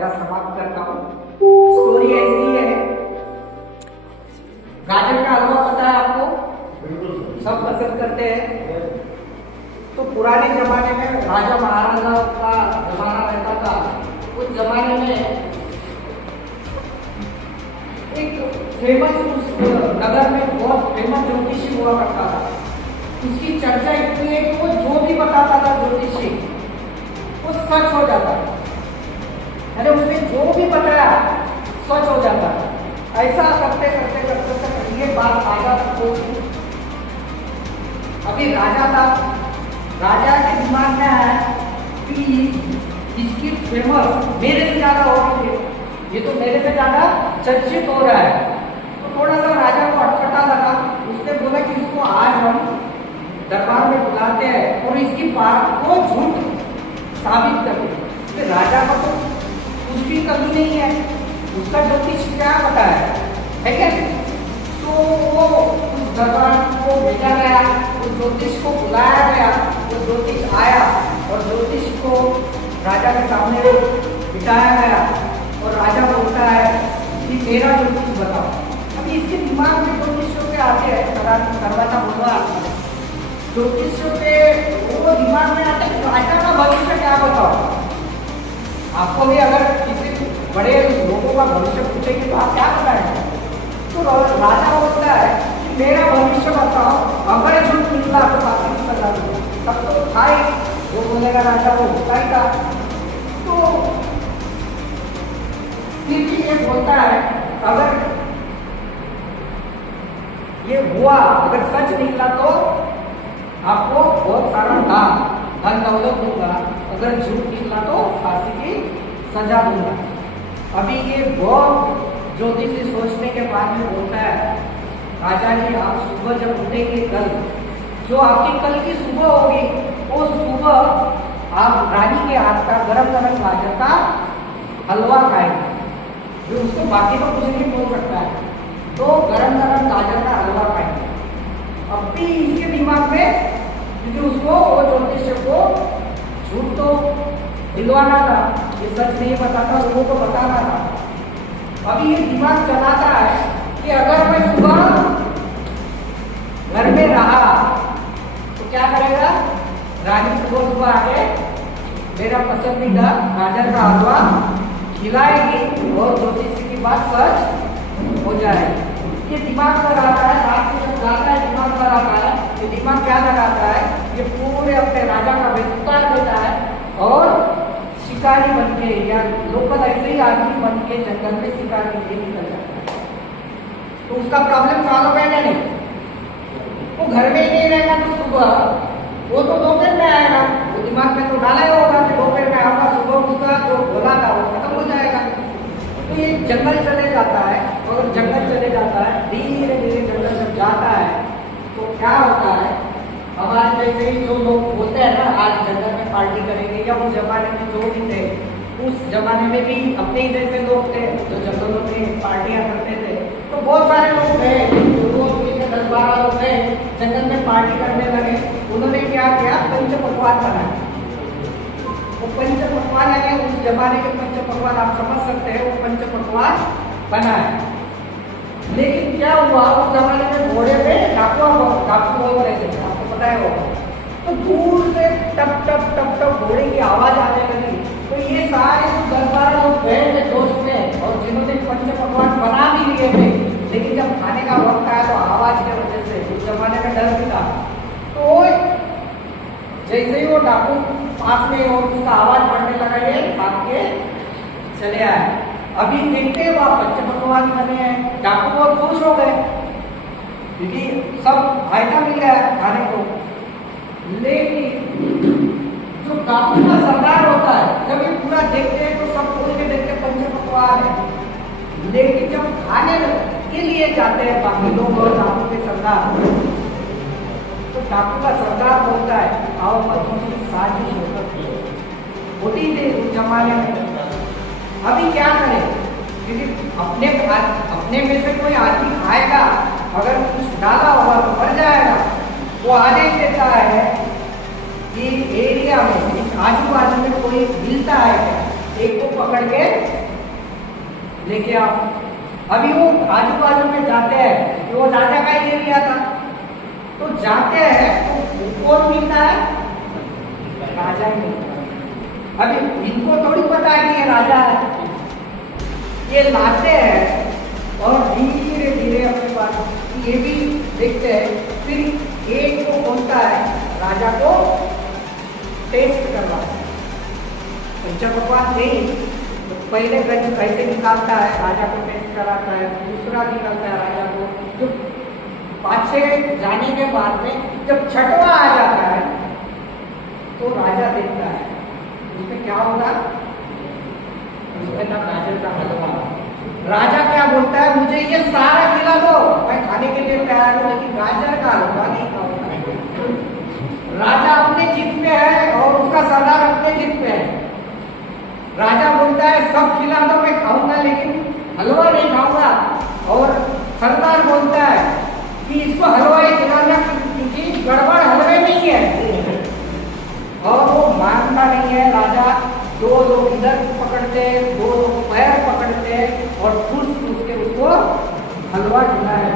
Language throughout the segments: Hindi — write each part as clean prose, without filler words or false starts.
मेरा समाप्त करता हूँ। स्टोरी ऐसी है, गाजर का हलवा पता है आपको, सब पसंद करते हैं। तो पुराने जमाने में राजा महाराजा का जमाना रहता था। उस जमाने में एक फेमस उस नगर में बहुत फेमस ज्योतिषी हुआ करता था। उसकी चर्चा इतनी है कि वो जो भी बताता था ज्योतिषी वो सच हो जाता था, यानी उसने जो भी बताया सच हो जाता था। ऐसा करते करते करते करते ये बात राजा तक पहुंची। अभी राजा था, राजा के दिमाग में आया कि इसकी फेमस मेरे से ज्यादा हो रही है, ये तो मेरे से ज्यादा चर्चित हो रहा है। तो थोड़ा सा राजा को अटपटा लगा। उसने बोला कि इसको आज हम दरबार में बुलाते हैं और इसकी बात को झूठ साबित करते हैं। तो राजा को तो कुछ भी कमी नहीं है, उसका ज्योतिष क्या पता है क्या? तो वो उस दरबार को भेजा गया, उस ज्योतिष को बुलाया गया। वो ज्योतिष आया और ज्योतिष को राजा के सामने बिठाया गया और राजा बोलता है कि मेरा ज्योतिष बताओ। अभी इसके दिमाग में ज्योतिषों के आते हैं सर्वथा बोलवा ज्योतिषों के वो दिमाग में आता है कि राजा का भविष्य क्या बताओ। आपको भी अगर किसी बड़े लोगों का भविष्य पूछेंगे तो आप क्या बताएंगे? तो राजा बोलता है कि मेरा भविष्य बताओ, अगर झूठ निकला तो फांसी की सजा दो। तब तो था ही, वो बोलेगा राजा वो होता ही था। तो फिर भी ये बोलता है अगर ये हुआ, अगर सच निकला तो आपको बहुत सारा धन दौलत दूंगा, अगर झूठ निकला तो फांसी की सजा दूंगा। अभी ये बहुत ज्योतिषी सोचने के बाद में बोलता है राजा जी आप सुबह जब उठेंगे कल, जो आपकी कल की सुबह होगी वो सुबह आप रानी के हाथ का गरम गरम गाजर का हलवा खाएंगे। जो उसको बाकी तो कुछ नहीं बोल सकता है, तो गरम गरम गाजर का हलवा खाएंगे। अब भी इसके दिमाग में, क्योंकि उसको वो ज्योतिष को झूठ तो दिलवाना था, ये सच नहीं बताता, लोगों को बताना था। अभी ये दिमाग चलाता है कि अगर मैं सुबह घर में रहा तो क्या करेगा, रानी सुबह सुबह आके मेरा पसंदीदा गाजर का हलवा खिलाएगी और ज्योतिषी की बात सच हो जाएगी। ये दिमाग पर आता है, रात को जब जाता है दिमाग पर आता है, ये दिमाग क्या लगाता है, ये पूरे अपने राजा का वेश उतार देता है और शिकारी बन के या लोकल ऐसे ही आदमी बन के जंगल में शिकार के लिए निकल जाता है। तो उसका प्रॉब्लम सॉल्व हो गया नहीं? वो घर में ही नहीं रहेगा तो सुबह वो तो दोपहर में आएगा। वो दिमाग में तो डाला ही होगा कि दोपहर में आऊंगा, सुबह उसका जो बोला था वो खत्म हो जाएगा। तो ये जंगल चले जाता है और जंगल चले जाता है, धीरे धीरे जंगल जब जाता है तो क्या होता है, हमारे जैसे ही जो लोग बोलते हैं ना आज जंगल में पार्टी करेंगे, या उस जमाने में जो भी थे, उस जमाने में भी अपने ही जैसे लोग थे जो जंगलों में पार्टियां करते थे। तो बहुत सारे लोग थे, जो 10-12 लोग थे, जंगल में पार्टी करने लगे। उन्होंने क्या किया, पंच पकवान बनाए। वो पंच पकवान है, उस जमाने के पंच पकवान आप समझ सकते हैं, वो पंच पकवान बनाए। लेकिन क्या हुआ, उस जमाने में घोड़े पे डाकू बोल रहे थे, आपको पता है वो। तो दूर से टप टप टप टप घोड़े की आवाज आने लगी। तो ये सारे 10-12 लोग बैठ थे जोश में, और जिन्होंने पंच पकवान बना भी लिए थे, लेकिन जब खाने का वक्त आया तो आवाज की वजह से उस जमाने में डर भी था। तो जैसे ही वो डाकू पास में और उसका आवाज पड़ने लगा, ये भाग के चले आए। अभी देखते हैं वहां पंच पकवान बने हैं, डाकू बहुत खुश हो गए क्योंकि सब आइटम मिल गया खाने को। लेकिन जो डाकू का सरदार होता है, जब ये पूरा देखते हैं तो सब खोल के देखते पंच पकवान है। लेकिन जब खाने के लिए जाते हैं बाकी लोग और डाकू के सरदार, तो डाकू का सरदार बोलता है आओ बच्चों की साजिश होती थी उस जमाने में। अभी क्या करें, क्योंकि अपने में से कोई आदमी खाएगा, अगर कुछ डाला होगा तो मर जाएगा। वो आदेश देता है कि एरिया में, इस आजू बाजू में कोई मिलता है क्या, एक को पकड़ के लेके आओ। अभी वो आजू बाजू में जाते हैं कि वो राजा का ही एरिया था, तो जाते हैं तो कौन मिलता है? राजा ही मिलता है। अभी इनको थोड़ी पता है कि ये राजा है, ये लाते हैं और धीरे धीरे अपने पास ये भी देखते हैं। फिर एक को बोलता है राजा को टेस्ट करवाता है। पंचपक्वान नहीं तो पहले गज कैसे निकालता है, राजा को टेस्ट कराता है, दूसरा निकालता है राजा को। जो पाछे जाने के बाद में जब छठवा आ जाता है तो राजा देखता है उसमें क्या होगा, उसमें ना गाजर का हलवा। राजा क्या बोलता है, मुझे ये सारा खिला दो, मैं खाने के लिए तैयार हूं, लेकिन गाजर का हलवा नहीं खाऊंगा। राजा अपने जिद पे है और उसका सरदार अपने जिद पे है। राजा बोलता है सब खिला दो, मैं खाऊंगा लेकिन हलवा नहीं खाऊंगा। और सरदार बोलता है कि इसको हलवा ही खिलाना क्योंकि गड़बड़ हलवे नहीं है। और वो मानता नहीं है राजा। दो लोग इधर पकड़ते, दो लोग पैर पकड़ते और ठूस के उसको हलवा खिलाया।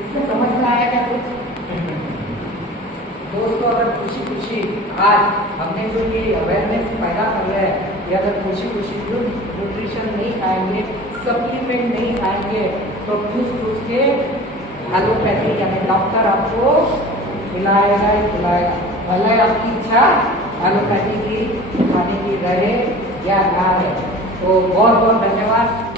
इसमें समझ में आया क्या कुछ? दोस्तों, अगर खुशी खुशी आज हमने जो ये अवेयरनेस पैदा कर रहे हैं, ये अगर खुशी खुशी न्यूट्रिशन नहीं खाएंगे, सप्लीमेंट नहीं खाएंगे, तो ठूस के एलोपैथी यानी डॉक्टर आपको खिलाएगा ही खिलाएगा। भले आपकी इच्छा एलोपैथी की खाने की रहे या ना रहे। तो बहुत बहुत धन्यवाद।